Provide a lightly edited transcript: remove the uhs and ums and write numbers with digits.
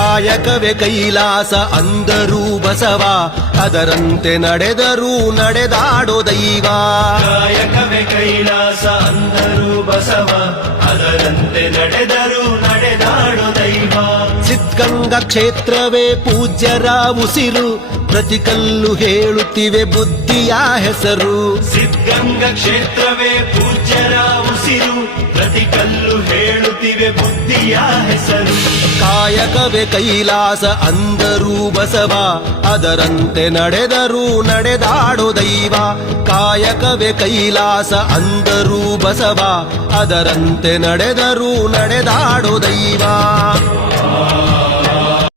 ಕಾಯಕವೇ ಕೈಲಾಸ ಅಂದರೂ ಬಸವ, ಅದರಂತೆ ನಡೆದರೂ ನಡೆದಾಡೋ ದೈವ. ಕಾಯಕವೇ ಕೈಲಾಸ ಅಂದರು ಬಸವ, ಅದರಂತೆ ನಡೆದರು ನಡೆದಾಡೋ ದೈವ. ಸಿದ್ಧಗಂಗಾ ಕ್ಷೇತ್ರವೇ ಪೂಜ್ಯರ ಉಸಿರು, ಪ್ರತಿ ಕಲ್ಲು ಹೇಳುತ್ತಿವೆ ಬುದ್ಧಿಯ ಹೆಸರು. ಸಿದ್ಧಗಂಗಾ ಕ್ಷೇತ್ರವೇ ಪೂಜ್ಯರ ಉಸಿರು, ಪ್ರತಿ ಕಲ್ಲು ಹೇಳುತ್ತಿವೆ ಬುದ್ಧಿಯ ಹೆಸರು. ಕಾಯಕವೇ ಕೈಲಾಸ ಅಂದರೂ ಬಸವ, ಅದರಂತೆ ನಡೆದರೂ ನಡೆದಾಡೋ ದೈವ. ಕಾಯಕವೇ ಕೈಲಾಸ ಅಂದರೂ ಬಸವ, ಅದರಂತೆ ನಡೆದರೂ ನಡೆದಾಡೋ ದೈವ.